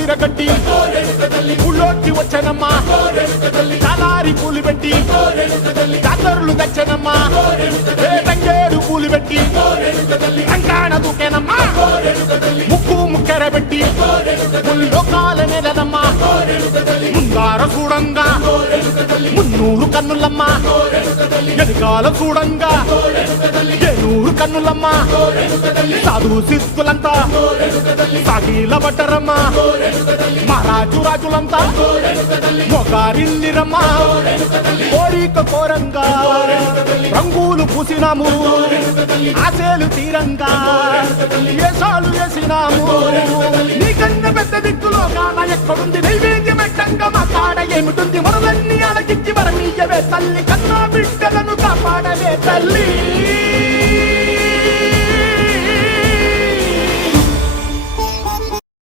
విరగట్టి ఊళ్ళోకి వచ్చనమ్మా చాలారి పూలు పెట్టి జాతరులు తెచ్చనమ్మా తంగేడు పూలు పెట్టి రంగాణ దూకేనమ్మా ముక్కు ముక్కెర పెట్టి ముల్లోకాల నెలనమ్మా ముందార చూడంగా మున్నూరు కన్నులమ్మా ఎనకాల చూడంగా ఏనూరు కన్నులమ్మా సాధు సిద్ధులంతా సాగిల పట్టరమ్మా మహారాజు రాజులంతా మొగారిల్లిరమ్మా కోరిక కోరంగా రంగులు పూసినాము ఆశలు తీరంగా ఏసాలు వేసినాము నీకన్నా పెద్ద దిక్కులో కాన ఎక్కడుంది నైవేద్యం పెట్టంగా మా కాడ ఏమిటుంది మనలన్నీ అలకించి మరమీయవే తల్లి